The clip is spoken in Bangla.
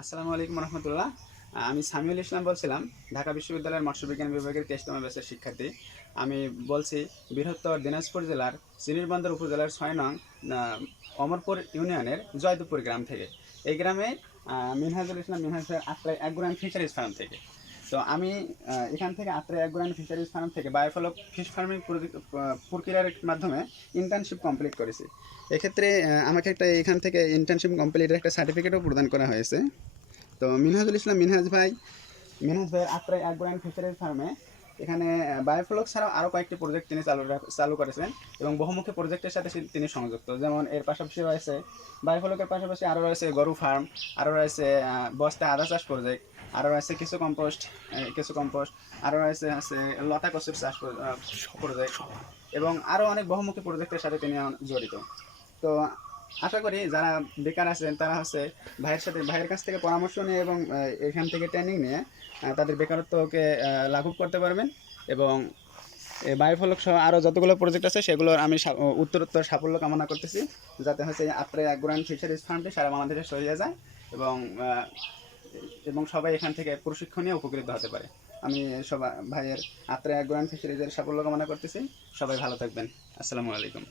আসসালামু আলাইকুম রহমতুল্লাহ। আমি সামিউল ইসলাম বলছিলাম, ঢাকা বিশ্ববিদ্যালয়ের মৎস্যবিজ্ঞান বিভাগের তেইশতম ব্যাচের শিক্ষার্থী। আমি বলছি, বৃহত্তর দিনাজপুর জেলার সিনিরবন্দর উপজেলার ছয় নং অমরপুর ইউনিয়নের জয়দুপুর গ্রাম থেকে। এই গ্রামে মিনহাজুল ইসলাম মিনহাজ আশ্রয় এক গ্রাম ফিশারিজ ফার্ম থেকে। তো আমি এখান থেকে আত্রা একগুরান ফিশারিজ ফার্ম থেকে বায়োফলক ফিশ ফার্মিং প্রক্রিয়ার মাধ্যমে ইন্টার্নশিপ কমপ্লিট করেছি। এক্ষেত্রে আমাকে একটা এখান থেকে ইন্টার্নশিপ কমপ্লিটের একটা সার্টিফিকেটও প্রদান করা হয়েছে। তো মিনহাজুল ইসলাম মিনহাজ ভাই মিনহাজ ভাই আত্রা একগুরান ফিশারিজ ফার্মে এখানে বায়োফ্লক ছাড়াও আরও কয়েকটি প্রজেক্ট তিনি চালু চালু করেছেন এবং বহুমুখী প্রজেক্টের সাথে তিনি সংযুক্ত। যেমন এর পাশাপাশি রয়েছে বায়োফ্লকের পাশাপাশি আরও রয়েছে গরু ফার্ম আরও রয়েছে বস্তা আদা চাষ প্রজেক্ট আরও রয়েছে কিছু কম্পোস্ট কিছু কম্পোস্ট আরও রয়েছে, আছে লতা কচুর চাষ প্রজেক্ট এবং আরও অনেক বহুমুখী প্রজেক্টের সাথে তিনি জড়িত। তো আশা করি যারা বেকার আছেন, তারা হচ্ছে ভাইয়ের সাথে ভাইয়ের কাছ থেকে পরামর্শ নিয়ে এবং এখান থেকে ট্রেনিং নিয়ে তাদের বেকারত্বকে লাঘব করতে পারবেন এবং বায়োফলক সহ আরও যতগুলো প্রজেক্ট আছে, সেগুলোর আমি উত্তরোত্তর সাফল্য কামনা করতেছি। যাতে হচ্ছে আত্রে আগ্রান ফিশারিজ ফার্মটি সারা বাংলাদেশে সরিয়ে যায় এবং এবং সবাই এখান থেকে প্রশিক্ষণ নিয়ে উপকৃত হতে পারে। আমি সবাই ভাইয়ের আত্রে আগ্রান ফিশারিজের সাফল্য কামনা করতেছি। সবাই ভালো থাকবেন। আসসালামু আলাইকুম।